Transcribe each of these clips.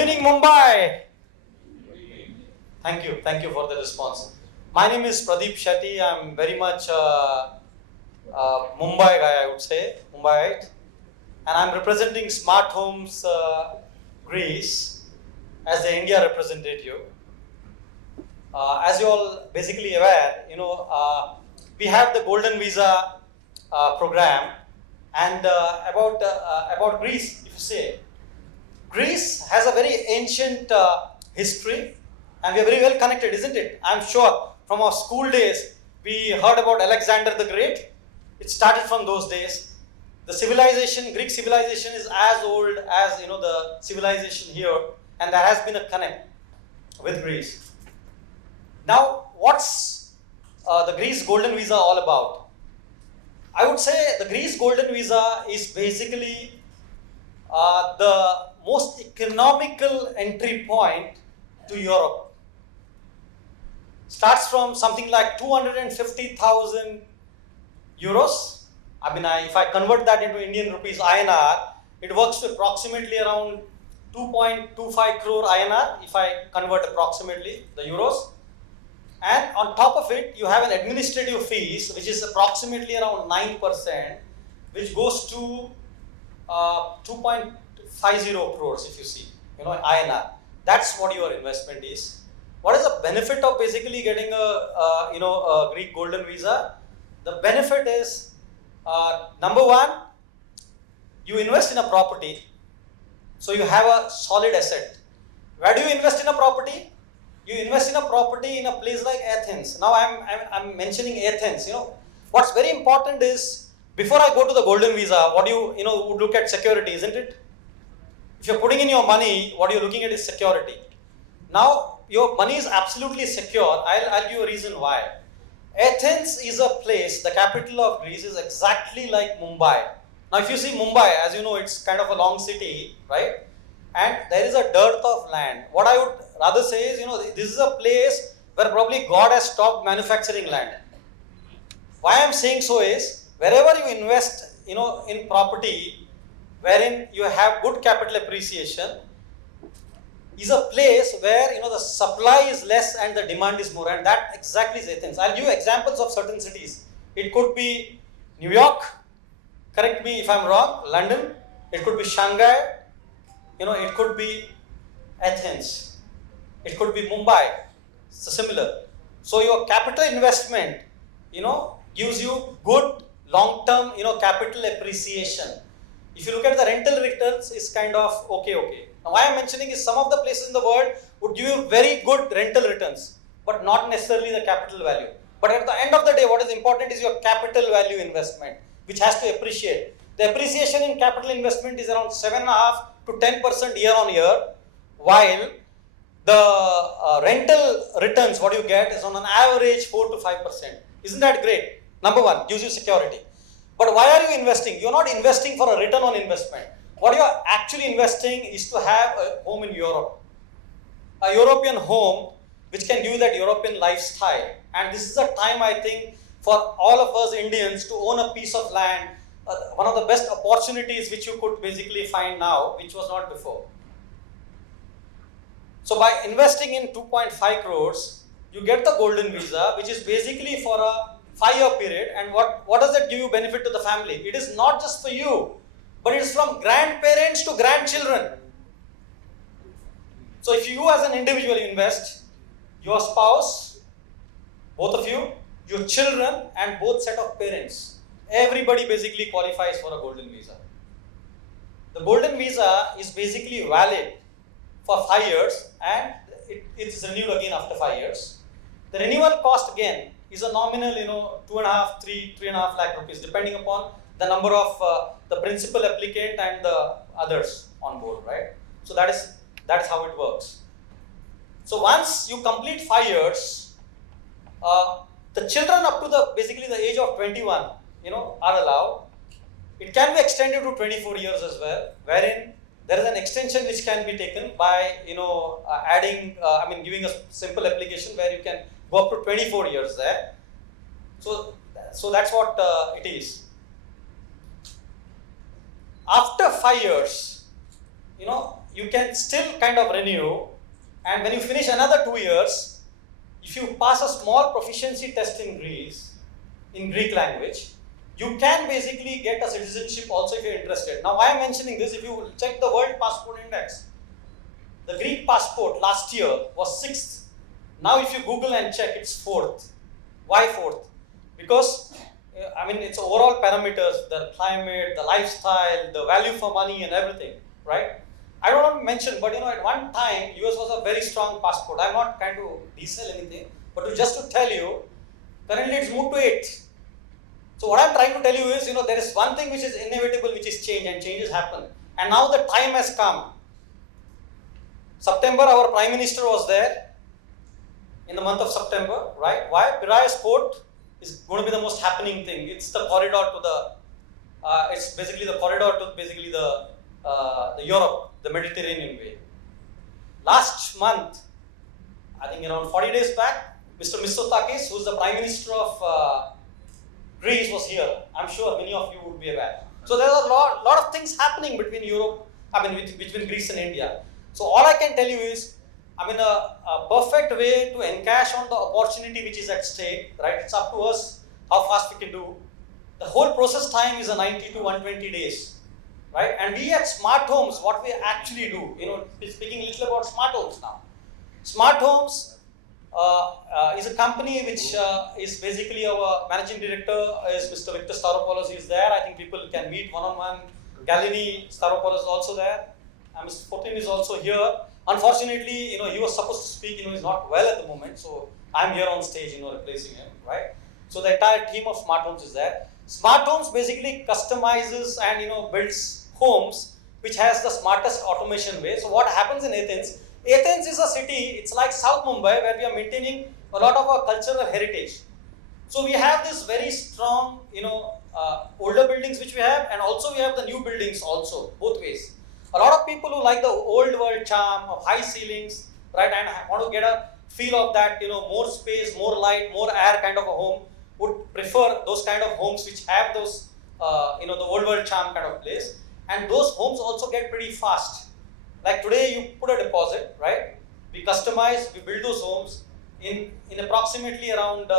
evening, Mumbai. Thank you for the response. My name is Pradeep Shetty. I'm very much Mumbai guy, I would say, Mumbaite, and I'm representing Smart Homes Greece as the India representative. As you all basically aware, we have the Golden Visa program, and about Greece, if you say, Greece has a very ancient history, and we are very well connected, isn't it? I'm sure from our school days we heard about Alexander the Great. It started from those days. The civilization, Greek civilization, is as old as the civilization here, and there has been a connect with Greece. Now, what's the Greece Golden Visa all about? I would say the Greece Golden Visa is basically the most economical entry point to Europe. Starts from something like 250,000 euros. If I convert that into Indian rupees INR, it works to approximately around 2.25 crore INR if I convert approximately the euros. And on top of it, you have an administrative fees which is approximately around 9%, which goes to 2.50 crores if you see, INR. That's what your investment is. What is the benefit of basically getting a Greek Golden Visa? The benefit is, number one, you invest in a property, so you have a solid asset. Where do you invest in a property? You invest in a property in a place like Athens. Now I'm mentioning Athens. What's very important is, before I go to the Golden Visa, what you would look at security, isn't it? If you're putting in your money, what you're looking at is security. Now your money is absolutely secure. I'll give you a reason why. Athens is a place, the capital of Greece is exactly like Mumbai. Now if you see Mumbai, as you know, it's kind of a long city, right? And there is a dearth of land. What I would rather say is, this is a place where probably God has stopped manufacturing land. Why I'm saying so is, wherever you invest, in property, wherein you have good capital appreciation, is a place where the supply is less and the demand is more, and that exactly is Athens. I'll give you examples of certain cities. It could be New York, correct me if I'm wrong, London, it could be Shanghai, it could be Athens, it could be Mumbai, so similar. So your capital investment, gives you good long-term, capital appreciation. If you look at the rental returns, it's kind of okay. Now, why I'm mentioning is some of the places in the world would give you very good rental returns, but not necessarily the capital value. But at the end of the day, what is important is your capital value investment, which has to appreciate. The appreciation in capital investment is around 7.5 to 10% year on year, while the rental returns, what you get is on an average 4 to 5%. Isn't that great? Number one, gives you security. But why are you investing? You're not investing for a return on investment. What you are actually investing is to have a home in Europe. A European home which can give you that European lifestyle. And this is a time, I think, for all of us Indians to own a piece of land, one of the best opportunities which you could basically find now, which was not before. So by investing in 2.5 crores, you get the Golden Visa, which is basically for a 5-year period. And what does that give you benefit to the family? It is not just for you, but it is from grandparents to grandchildren. So if you as an individual invest, your spouse, both of you, your children, and both set of parents, everybody basically qualifies for a Golden Visa. The Golden Visa is basically valid for 5 years, and it's renewed again after 5 years. The renewal cost again is a nominal, 2.5, 3.5 lakh rupees, depending upon the number of the principal applicant and the others on board, right? So that is how it works. So once you complete 5 years, the children up to basically the age of 21, are allowed. It can be extended to 24 years as well, wherein there is an extension which can be taken by, giving a simple application where you can go up to 24 years there. So that's what it is. After 5 years, you can still kind of renew, and when you finish another 2 years, if you pass a small proficiency test in Greece, in Greek language, you can basically get a citizenship also if you're interested. Now, why I'm mentioning this, if you check the World Passport Index, the Greek passport last year was 6th. Now, if you Google and check, it's 4th. Why 4th? Because, I mean, it's overall parameters, the climate, the lifestyle, the value for money and everything, right? I don't want to mention, but you know, at one time, US was a very strong passport. I'm not trying to desell anything, but just to tell you, currently it's moved to 8th. So what I'm trying to tell you is, you know, there is one thing which is inevitable, which is change, and changes happen. And now the time has come. September, our Prime Minister was there in the month of September, right? Why? Piraeus Port is going to be the most happening thing. It's the corridor to the, it's basically the corridor to basically the Europe, the Mediterranean way. Last month, I think around 40 days back, Mr. Mitsotakis, who is the Prime Minister of Greece, was here. I'm sure many of you would be aware. So there are a lot of things happening between Europe, between Greece and India. So all I can tell you is, a perfect way to encash on the opportunity which is at stake, right? It's up to us how fast we can do. The whole process time is a 90 to 120 days, right? And we at Smart Homes, what we actually do, you know, speaking a little about Smart Homes now. Smart Homes is a company which is basically our managing director is Mr. Victor Staropoulos. He is there. I think people can meet one-on-one. Galini Staropoulos is also there. And Mr. Fortin is also here. Unfortunately, you know, he was supposed to speak, you know, he's not well at the moment, so I'm here on stage, you know, replacing him, right? So the entire team of Smart Homes is there. Smart Homes basically customizes and, you know, builds homes which has the smartest automation way. So what happens in Athens? Athens is a city, it's like South Mumbai, where we are maintaining a lot of our cultural heritage. So we have this very strong, you know, older buildings which we have, and also we have the new buildings also, both ways. A lot of people who like the old world charm of high ceilings, right, and want to get a feel of that, you know, more space, more light, more air kind of a home, would prefer those kind of homes which have those, you know, the old world charm kind of place. And those homes also get pretty fast. Like today, you put a deposit, right? We customize, we build those homes in approximately around,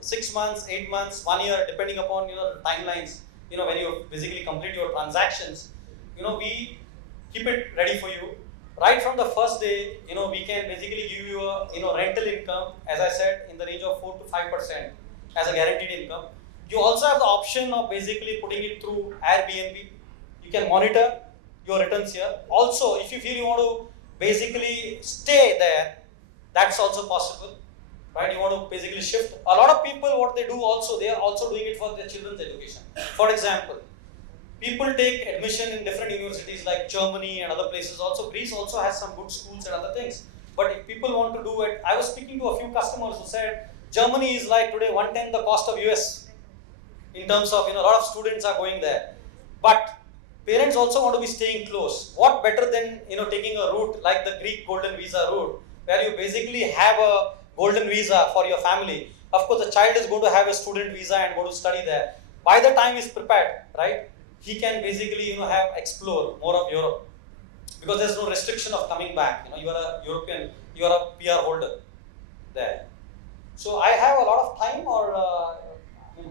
6 months, 8 months, 1 year, depending upon, you know, the timelines, you know, when you basically complete your transactions. You know, we keep it ready for you. Right from the first day, you know, we can basically give you a, you know, rental income, as I said, in the range of 4 to 5% as a guaranteed income. You also have the option of basically putting it through Airbnb. You can monitor your returns here. Also, if you feel you want to basically stay there, that's also possible, right? You want to basically shift. A lot of people, what they do also, they are also doing it for their children's education. For example, people take admission in different universities like Germany and other places. Also, Greece also has some good schools and other things. But if people want to do it, I was speaking to a few customers who said Germany is like today 1/10 the cost of US in terms of, you know, a lot of students are going there. But parents also want to be staying close. What better than, you know, taking a route like the Greek golden visa route, where you basically have a golden visa for your family. Of course, the child is going to have a student visa and go to study there. By the time he's prepared, right, he can basically, you know, explore more of Europe, because there's no restriction of coming back. You know, you are a European, you are a PR holder there. So I have a lot of time, or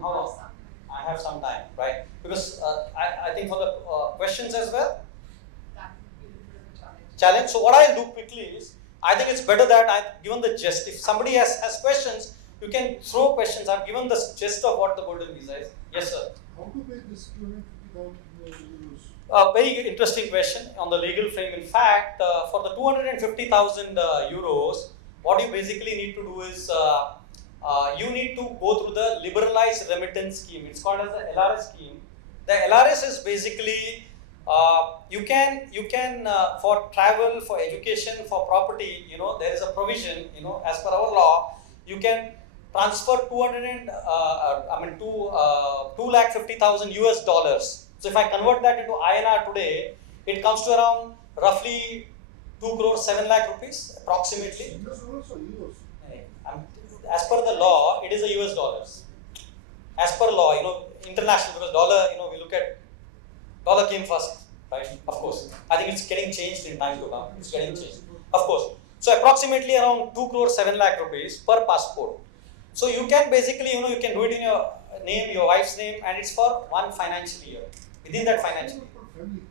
how long? I have some time, right? Because I think for the questions as well. Challenge. So what I'll do quickly is, I think it's better that I've given the gist. If somebody has questions, you can throw questions. I've given the gist of what the golden visa is. Yes, sir. How to pay this 250,000 euros? Very interesting question on the legal frame. In fact, for the 250,000 euros, what you basically need to do is you need to go through the liberalized remittance scheme. It's called as the LRS scheme. The LRS is basically you can for travel, for education, for property. You know, there is a provision. You know, as per our law, you can transfer 250,000 US dollars. So if I convert that into INR today, it comes to around roughly 2 crore 7 lakh rupees approximately. As per the law, it is a US dollars. As per law, you know, international, because dollar, you know, we look at dollar came first, right? Of course. I think it's getting changed in time to come. It's getting changed. Of course. So approximately around 2 crore 7 lakh rupees per passport. So you can basically, you can do it in your name, your wife's name, and it's for one financial year. Within that financial year. Per family.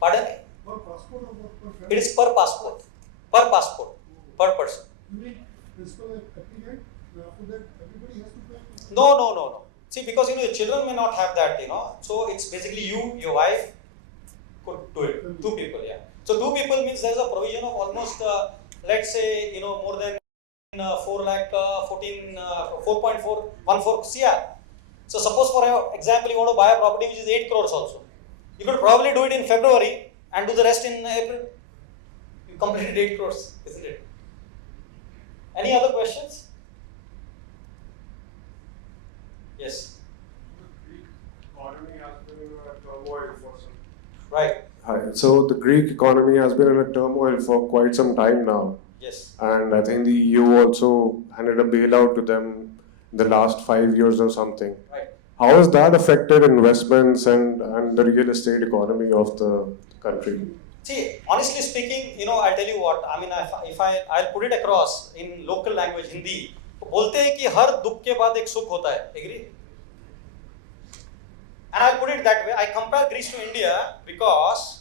Pardon? Per passport or per family? It is per passport. Per passport. Per person. You mean principal applicant, after that everybody has to pay? No. See, because your children may not have that, So it's basically you, your wife could do it. 2 people, yeah. So 2 people means there's a provision of almost, let's say, more than 4 lakh, 4.414 CR. So suppose for example, you want to buy a property which is 8 crores also. You could probably do it in February and do the rest in April. You completed 8 crores, isn't it? Any other questions? Yes. The Greek economy has been in a turmoil for some. Right. Hi. So the Greek economy has been in a turmoil for quite some time now, Yes. and I think the EU also handed a bailout to them in the last 5 years or something. Right. How has that affected investments and the real estate economy of the country? See, honestly speaking, I'll tell you what. I mean, I'll put it across in local language, Hindi. बोलते हैं कि हर दुख के बाद एक सुख होता है. Agree? And I'll put it that way. I compare Greece to India because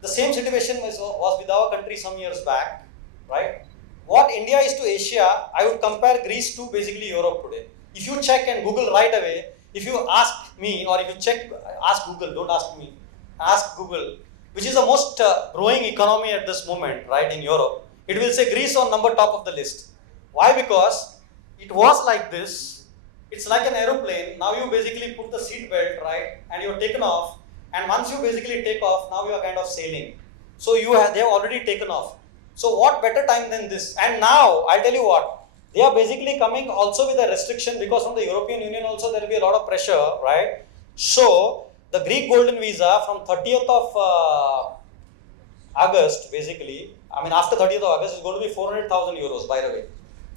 the same situation was with our country some years back, right? What India is to Asia, I would compare Greece to basically Europe today. If you check and Google right away, if you ask me or if you check, ask Google, don't ask me, ask Google, which is the most growing economy at this moment, right, in Europe, it will say Greece on number top of the list. Why? Because it was like this. It's like an aeroplane. Now you basically put the seat belt, right, and you're taken off. And once you basically take off, now you are kind of sailing. So they have already taken off. So what better time than this? And now I'll tell you what, they are basically coming also with a restriction because from the European Union also there will be a lot of pressure, right? So the Greek golden visa from 30th of August, basically, I mean after 30th of August is going to be 400,000 euros, by the way.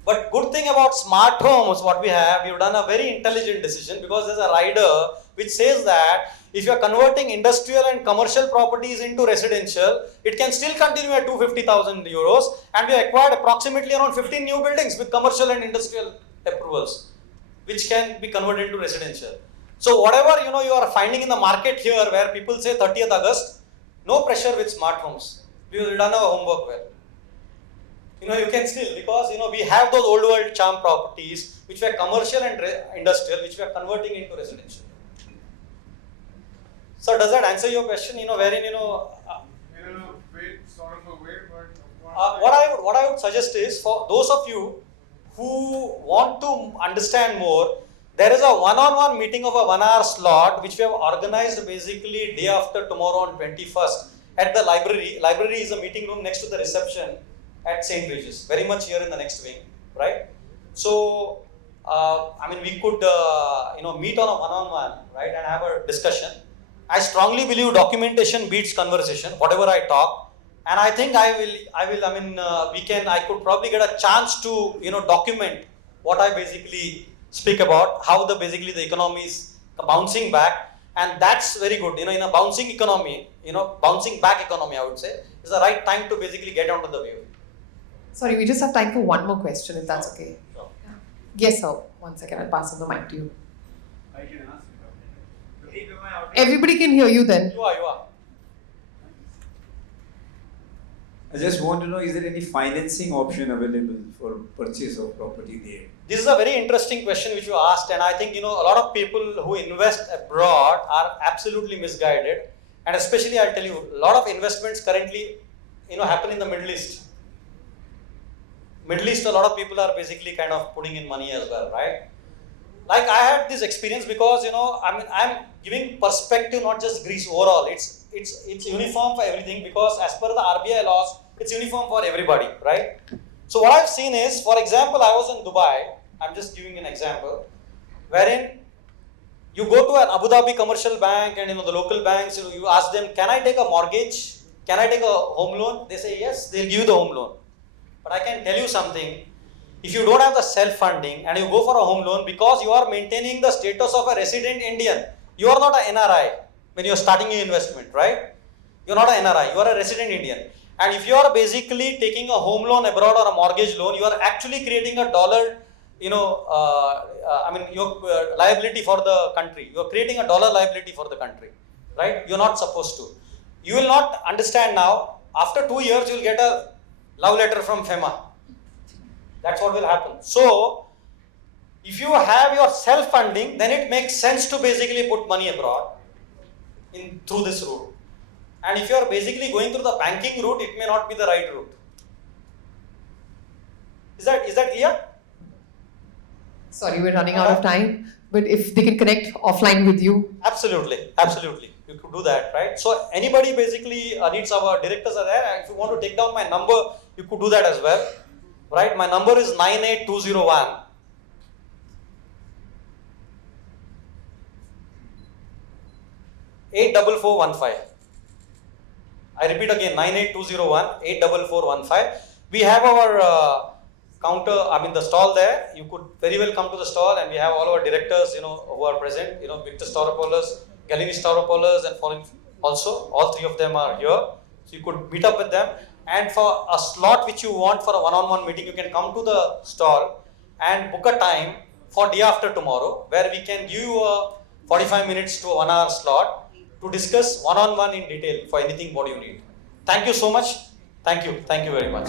But good thing about smart homes, what we have, we've done a very intelligent decision because there's a rider which says that if you're converting industrial and commercial properties into residential, it can still continue at 250,000 euros, and we acquired approximately around 15 new buildings with commercial and industrial approvals, which can be converted into residential. So whatever you are finding in the market here where people say 30th August, no pressure with smart homes. We've done our homework well. You can still, because we have those old world charm properties which were commercial and industrial, which we are converting into residential. So does that answer your question? Wherein In a way, sort of a way, but what I would suggest is for those of you who want to understand more, there is a one-on-one meeting of a 1 hour slot which we have organized basically day after tomorrow on 21st at the library. Library is a meeting room next to the reception at St. Regis, very much here in the next wing, right? So, we could, meet on a one-on-one, right, and have a discussion. I strongly believe documentation beats conversation, whatever I talk, and I think I could probably get a chance to, document what I basically speak about, how the economy is bouncing back, and that's very good. In a bouncing economy, bouncing back economy, I would say, is the right time to basically get onto the wave. Sorry, we just have time for one more question, if that's okay. Sure. Yes, sir. 1 second, I'll pass on the mic to you. I can ask you. Everybody can hear you then. You are. I just want to know, is there any financing option available for purchase of property there? This is a very interesting question which you asked, and I think a lot of people who invest abroad are absolutely misguided, and especially I'll tell you, a lot of investments currently happen in the Middle East. Middle East, a lot of people are basically kind of putting in money as well, right? Like I had this experience because I'm giving perspective, not just Greece overall. It's uniform for everything because as per the RBI laws, it's uniform for everybody, right? So what I've seen is, for example, I was in Dubai. I'm just giving an example, wherein you go to an Abu Dhabi commercial bank and the local banks. You ask them, can I take a mortgage? Can I take a home loan? They say yes. They'll give you the home loan. But I can tell you something, if you don't have the self-funding and you go for a home loan because you are maintaining the status of a resident Indian, you are not an NRI, when you're starting your investment, right? You're not an NRI, you are a resident Indian. And if you are basically taking a home loan abroad or a mortgage loan, you are actually creating a dollar, your liability for the country. You are creating a dollar liability for the country, right? You're not supposed to. You will not understand now. After 2 years, you will get a love letter from FEMA. That's what will happen. So, if you have your self-funding, then it makes sense to basically put money abroad through this route. And if you are basically going through the banking route, it may not be the right route. Is that clear? Sorry, we're running out of time. But if they can connect offline with you. Absolutely. You could do that, right? So anybody basically needs, our directors are there, and if you want to take down my number, you could do that as well, right? My number is 98201. 84415. I repeat again, 98201 84415. We have our the stall there. You could very well come to the stall, and we have all our directors, who are present. Victor Staropoulos, Galini Staropoulos, and foreign also. All three of them are here. So you could meet up with them. And for a slot which you want for a one-on-one meeting, you can come to the stall and book a time for day after tomorrow, where we can give you a 45 minutes to a 1 hour slot to discuss one-on-one in detail for anything what you need. Thank you so much. Thank you very much.